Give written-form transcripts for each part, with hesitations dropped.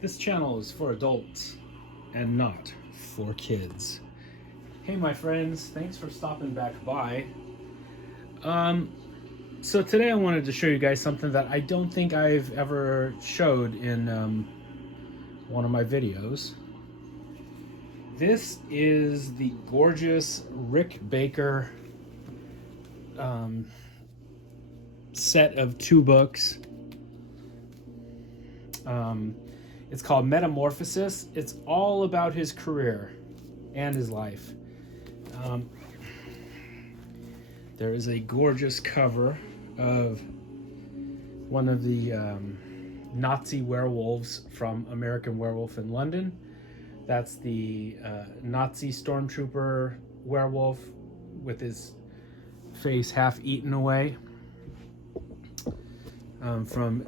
This channel is for adults and not for kids. Hey my friends, thanks for stopping back by. So today I wanted to show you guys something that I don't think I've ever showed in one of my videos. This is the gorgeous Rick Baker set of 2 books. It's called Metamorphosis. It's all about his career and his life. There is a gorgeous cover of one of the Nazi werewolves from American Werewolf in London. That's the Nazi stormtrooper werewolf with his face half eaten away, from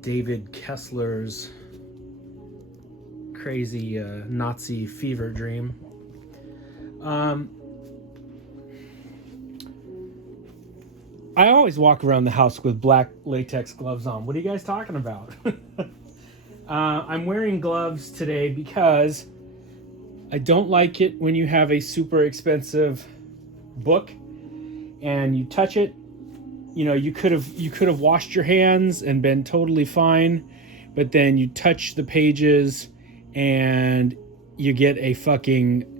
David Kessler's crazy Nazi fever dream. I always walk around the house with black latex gloves on. What are you guys talking about? I'm wearing gloves today because I don't like it when you have a super expensive book and you touch it. You know, you could have washed your hands and been totally fine, but then you touch the pages and you get a fucking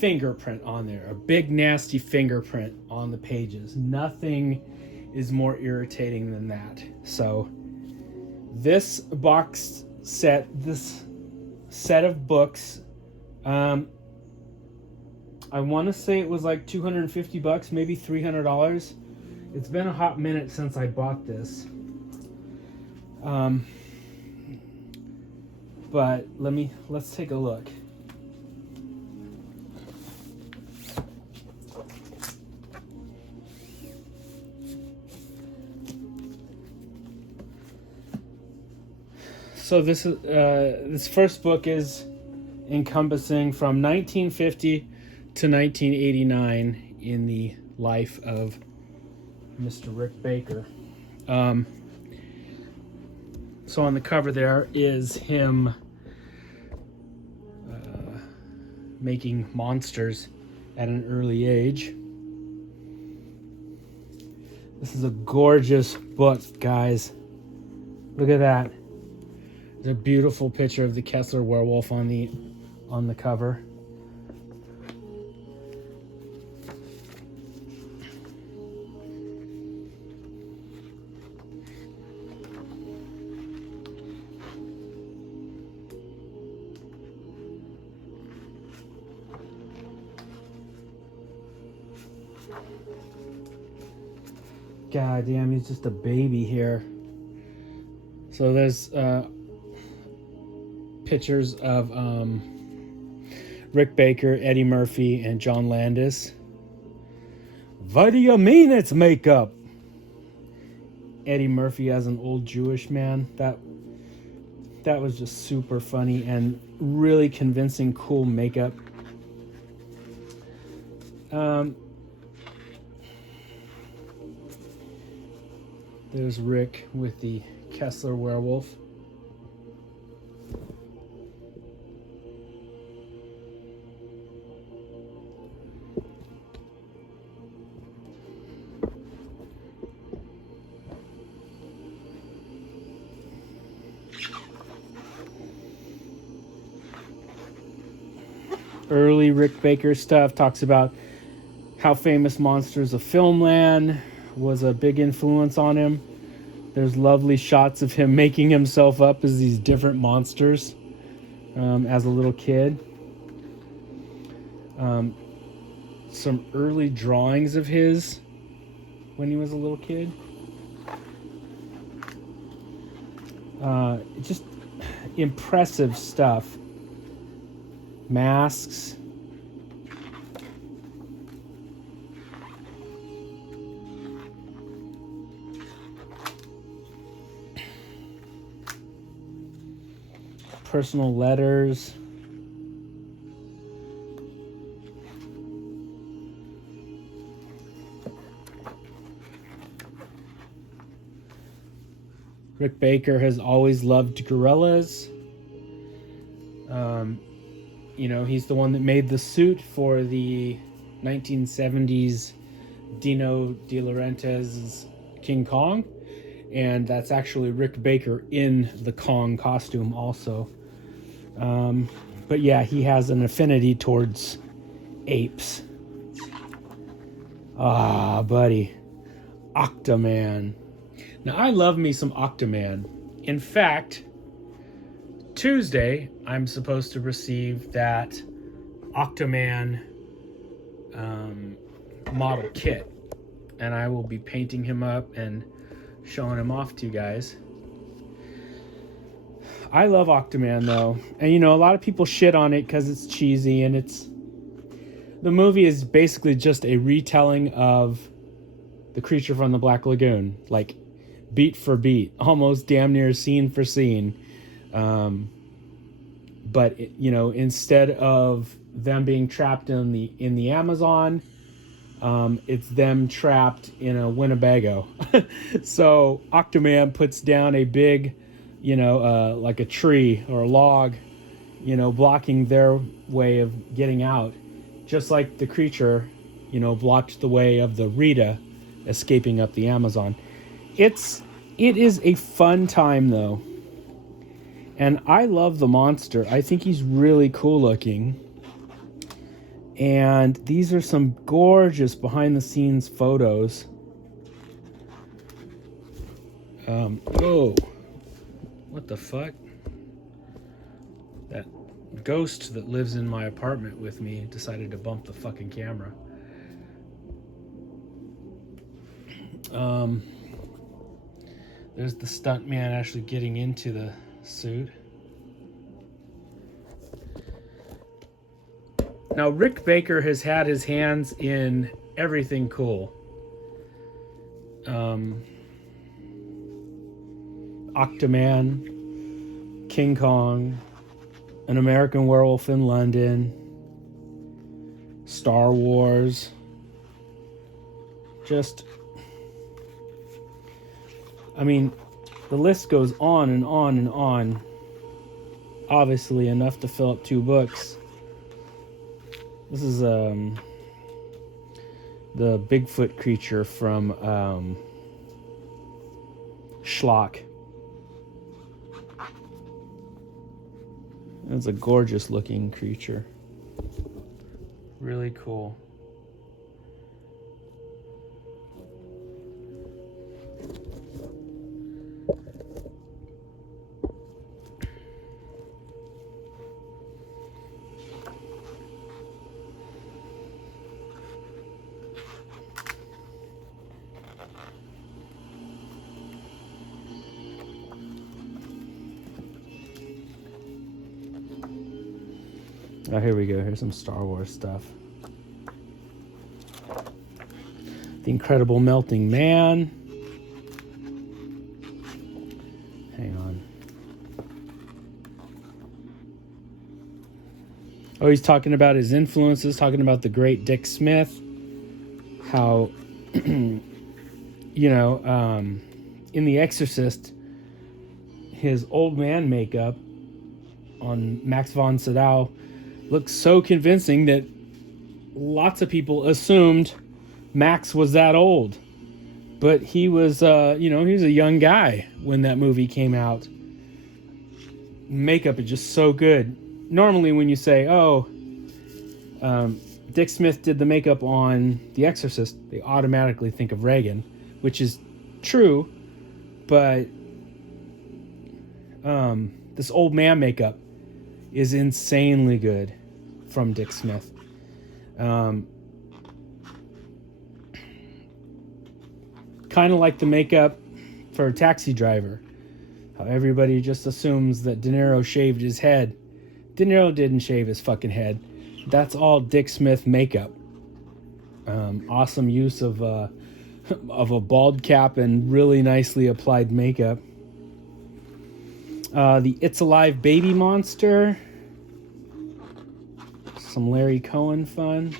fingerprint on there, a big nasty fingerprint on the pages. Nothing is more irritating than that. So this set of books, I want to say it was like $250, maybe $300. It's been a hot minute since I bought this. But let's take a look. So this first book is encompassing from 1950 to 1989 in the life of Mr. Rick Baker. So on the cover there is him making monsters at an early age. This is a gorgeous book, guys. Look at that. There's a beautiful picture of the Kessler werewolf on the cover. God damn, he's just a baby here. So there's pictures of Rick Baker, Eddie Murphy, and John Landis. What do you mean it's makeup? Eddie Murphy as an old Jewish man. That was just super funny and really convincing, cool makeup. There's Rick with the Kessler werewolf. Early Rick Baker stuff talks about how famous Monsters of Filmland was a big influence on him. There's lovely shots of him making himself up as these different monsters as a little kid. Some early drawings of his when he was a little kid. Just impressive stuff. Masks. Personal letters. Rick Baker has always loved gorillas. He's the one that made the suit for the 1970s Dino De Laurentiis's King Kong. And that's actually Rick Baker in the Kong costume also. But yeah, he has an affinity towards apes. Ah, buddy. Octaman. Now, I love me some Octaman. In fact, Tuesday, I'm supposed to receive that Octaman model kit. And I will be painting him up and showing him off to you guys. I love Octaman, though. And, a lot of people shit on it because it's cheesy, and the movie is basically just a retelling of The Creature from the Black Lagoon, like beat for beat, almost damn near scene for scene. But instead of them being trapped in the Amazon, it's them trapped in a Winnebago. So Octaman puts down a big, like a tree or a log, blocking their way of getting out, just like the creature, blocked the way of the Rita escaping up the Amazon. It is a fun time, though. And I love the monster. I think he's really cool looking. And these are some gorgeous behind-the-scenes photos. Oh. What the fuck? That ghost that lives in my apartment with me decided to bump the fucking camera. There's the stuntman actually getting into the suit. Now, Rick Baker has had his hands in everything cool. Octaman, King Kong, An American Werewolf in London, Star Wars. The list goes on and on and on. Obviously enough to fill up 2 books. This is the Bigfoot creature from Schlock. It's a gorgeous looking creature. Really cool. Oh, here we go. Here's some Star Wars stuff. The Incredible Melting Man. Hang on. Oh, he's talking about his influences, talking about the great Dick Smith. How, in The Exorcist, his old man makeup on Max von Sydow looks so convincing that lots of people assumed Max was that old. But he was, he was a young guy when that movie came out. Makeup is just so good. Normally when you say, Dick Smith did the makeup on The Exorcist, they automatically think of Reagan, which is true, but this old man makeup is insanely good from Dick Smith. Kind of like the makeup for Taxi Driver. How everybody just assumes that De Niro shaved his head. De Niro didn't shave his fucking head. That's all Dick Smith makeup. Awesome use of a bald cap and really nicely applied makeup. The It's Alive baby monster. Some Larry Cohen fun.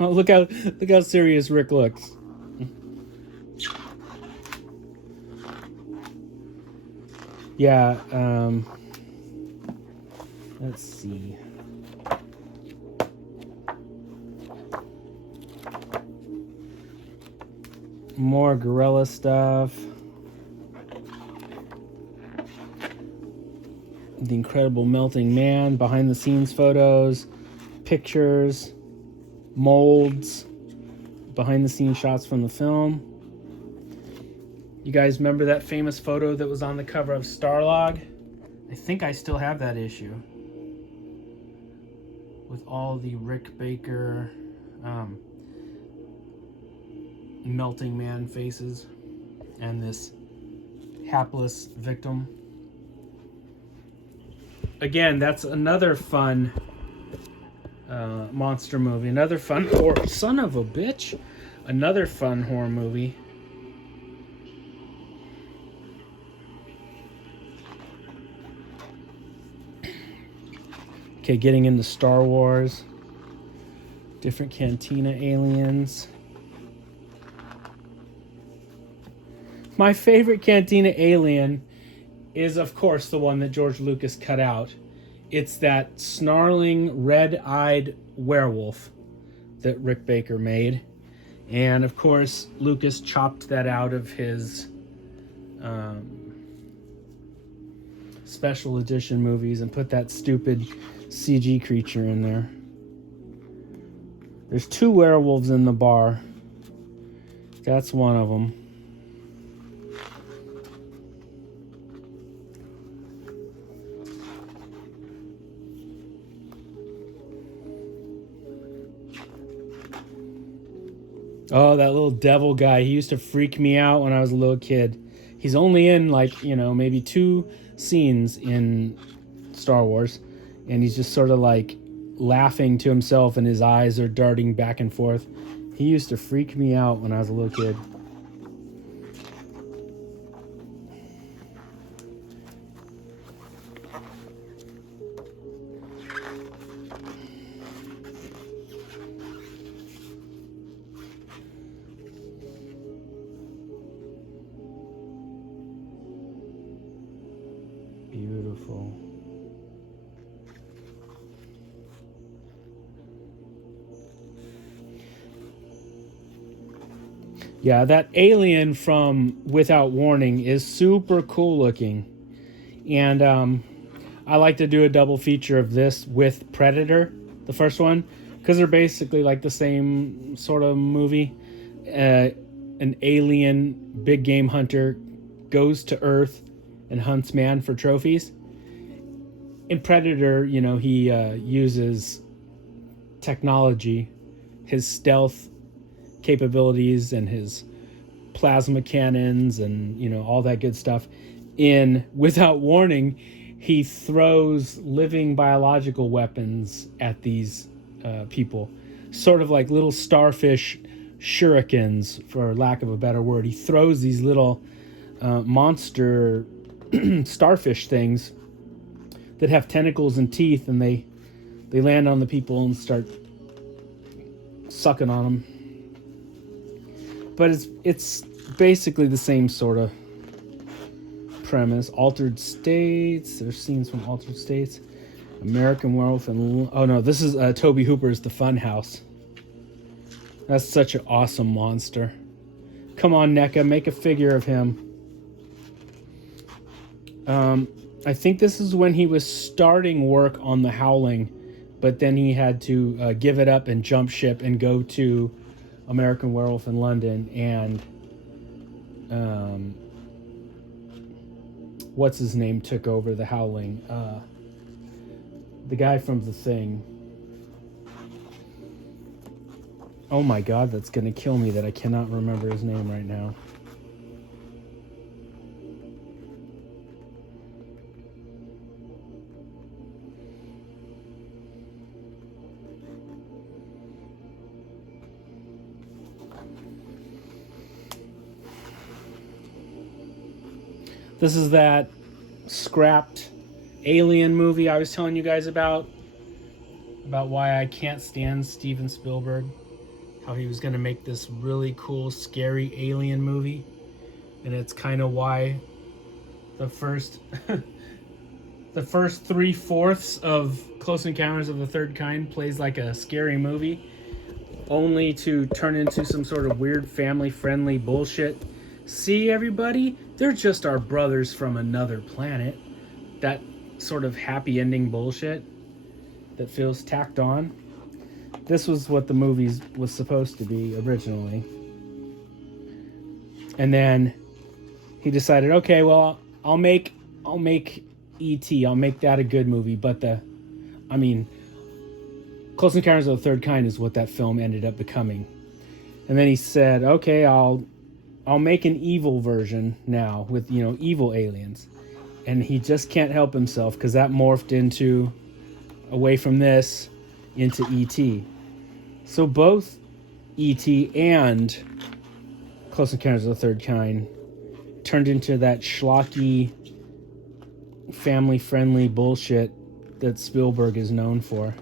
Oh, look how serious Rick looks. Yeah, let's see. More gorilla stuff. The Incredible Melting Man, behind the scenes photos, pictures, molds, behind the scenes shots from the film. You guys remember that famous photo that was on the cover of Starlog? I think I still have that issue with all the Rick Baker melting man faces and this hapless victim. Again, that's another fun monster movie. Another fun horror. Son of a bitch. Another fun horror movie. Okay, getting into Star Wars. Different Cantina aliens. My favorite Cantina alien is, of course, the one that George Lucas cut out. It's that snarling, red-eyed werewolf that Rick Baker made. And, of course, Lucas chopped that out of his special edition movies and put that stupid CG creature in there. There's 2 werewolves in the bar. That's one of them. Oh, that little devil guy. He used to freak me out when I was a little kid. He's only in, like, maybe 2 scenes in Star Wars. And he's just sort of, like, laughing to himself and his eyes are darting back and forth. He used to freak me out when I was a little kid. Beautiful. Yeah, that alien from Without Warning is super cool looking. And I like to do a double feature of this with Predator, the first one, because they're basically like the same sort of movie. An alien big game hunter goes to Earth and hunts man for trophies. In Predator, he uses technology, his stealth capabilities and his plasma cannons and, all that good stuff. In Without Warning, he throws living biological weapons at these people. Sort of like little starfish shurikens, for lack of a better word. He throws these little monster starfish things that have tentacles and teeth, and they land on the people and start sucking on them. But it's basically the same sort of premise. Altered States. There's scenes from Altered States. American Werewolf and... Oh no, this is Tobe Hooper's The Funhouse. That's such an awesome monster. Come on, NECA, make a figure of him. I think this is when he was starting work on The Howling, but then he had to give it up and jump ship and go to American Werewolf in London, and what's his name took over The Howling. The guy from The Thing. Oh my god, that's gonna kill me that I cannot remember his name right now. This is that scrapped Alien movie I was telling you guys about why I can't stand Steven Spielberg. How he was going to make this really cool, scary alien movie. And it's kind of why the first the first 3/4 of Close Encounters of the Third Kind plays like a scary movie, only to turn into some sort of weird family-friendly bullshit. See, everybody? They're just our brothers from another planet. That sort of happy ending bullshit that feels tacked on. This was what the movie was supposed to be originally. And then he decided, okay, well, I'll make E.T. I'll make that a good movie. But Close Encounters of the Third Kind is what that film ended up becoming. And then he said, okay, I'll make an evil version now with, evil aliens. And he just can't help himself because that morphed into, away from this, into E.T. So both E.T. and Close Encounters of the Third Kind turned into that schlocky, family-friendly bullshit that Spielberg is known for.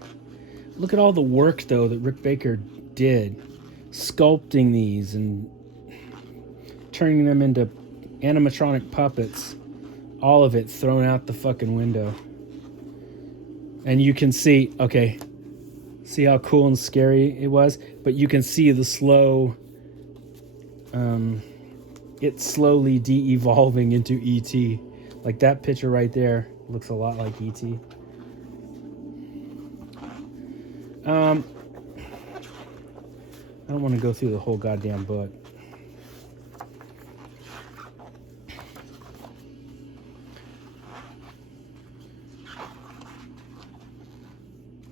Look at all the work, though, that Rick Baker did, sculpting these and turning them into animatronic puppets. All of it thrown out the fucking window. And you can see, okay, see how cool and scary it was? But you can see the slow, it slowly de-evolving into E.T. Like that picture right there looks a lot like E.T. I don't want to go through the whole goddamn book.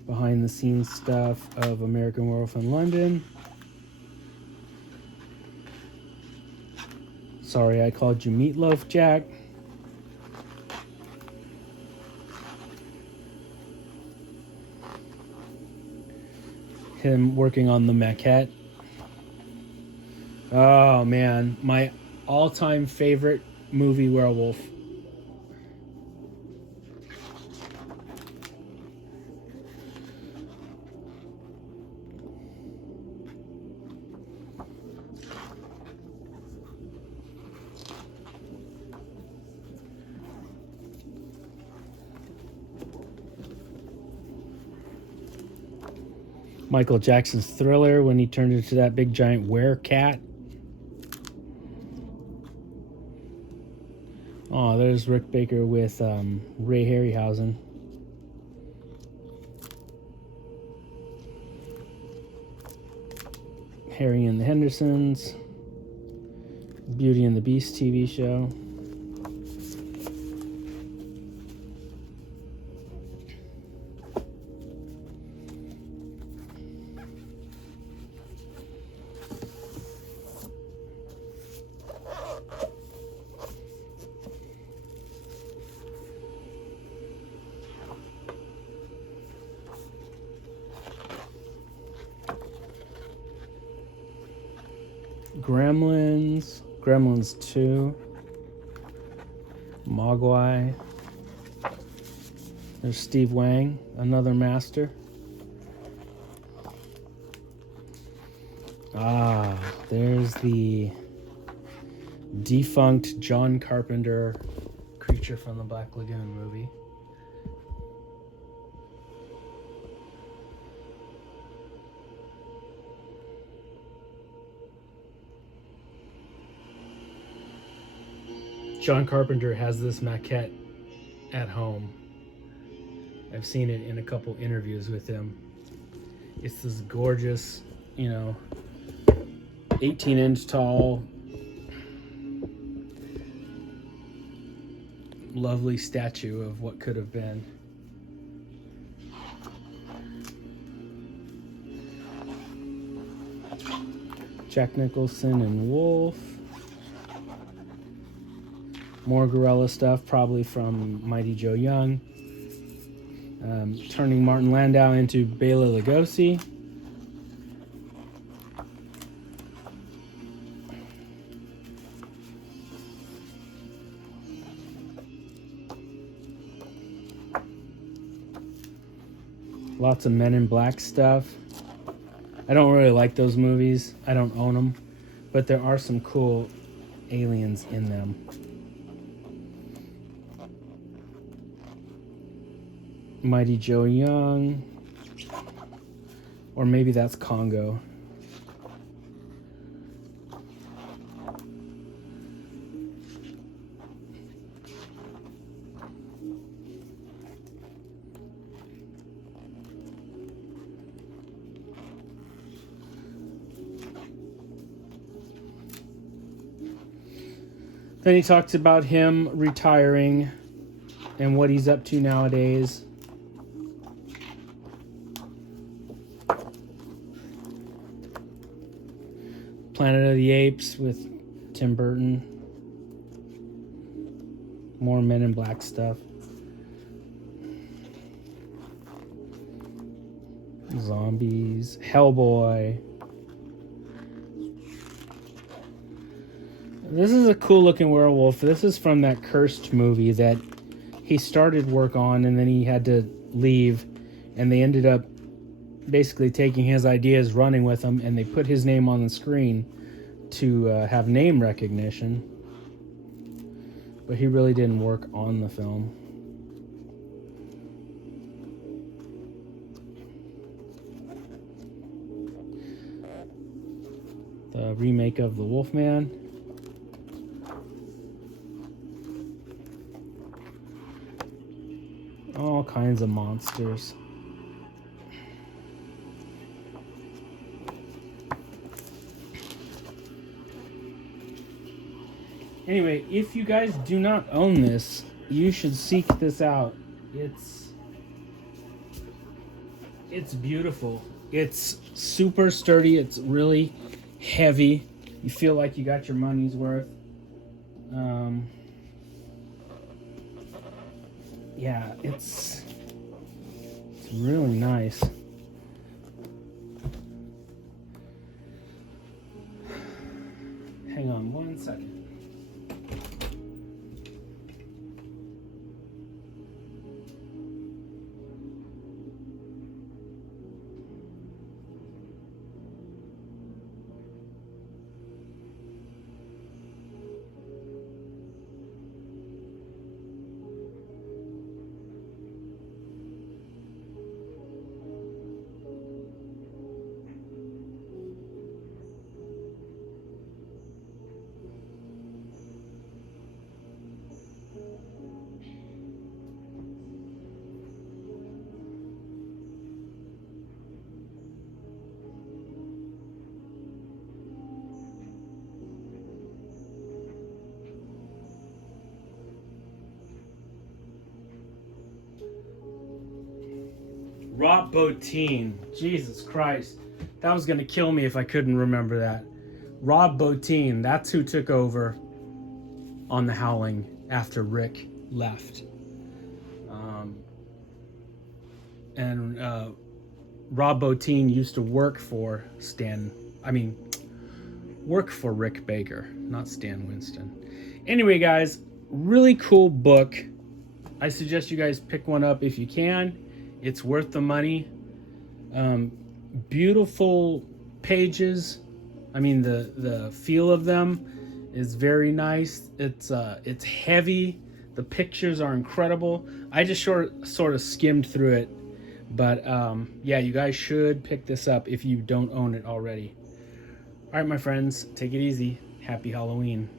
Behind the scenes stuff of American Werewolf in London. Sorry, I called you Meatloaf, Jack. Him working on the maquette. Oh man, my all-time favorite movie werewolf. Michael Jackson's Thriller when he turned into that big giant werecat. Oh, there's Rick Baker with Ray Harryhausen. Harry and the Hendersons. Beauty and the Beast TV show. Gremlins 2, Mogwai. There's Steve Wang, another master. Ah, there's the defunct John Carpenter Creature from the Black Lagoon movie. John Carpenter has this maquette at home. I've seen it in a couple interviews with him. It's this gorgeous, 18-inch tall, lovely statue of what could have been. Jack Nicholson and Wolf. More gorilla stuff, probably from Mighty Joe Young. Turning Martin Landau into Bela Lugosi. Lots of Men in Black stuff. I don't really like those movies. I don't own them. But there are some cool aliens in them. Mighty Joe Young. Or maybe that's Congo. Then he talks about him retiring and what he's up to nowadays. Planet of the Apes with Tim Burton. More Men in Black stuff. Zombies. Hellboy. This is a cool looking werewolf. This is from that Cursed movie that he started work on and then he had to leave, and they ended up basically taking his ideas, running with them, and they put his name on the screen to have name recognition. But he really didn't work on the film. The remake of The Wolfman. All kinds of monsters. Anyway, if you guys do not own this, you should seek this out. It's beautiful. It's super sturdy. It's really heavy. You feel like you got your money's worth. Yeah, it's really nice. Hang on one second. Rob Bottin. Jesus Christ. That was going to kill me if I couldn't remember that. Rob Bottin. That's who took over on The Howling after Rick left. Rob Bottin used to work for work for Rick Baker, not Stan Winston. Anyway, guys, really cool book. I suggest you guys pick one up if you can. It's worth the money. Beautiful pages. I mean, the feel of them is very nice. It's heavy. The pictures are incredible. I just sort of skimmed through it. But yeah, you guys should pick this up if you don't own it already. All right, my friends, take it easy. Happy Halloween.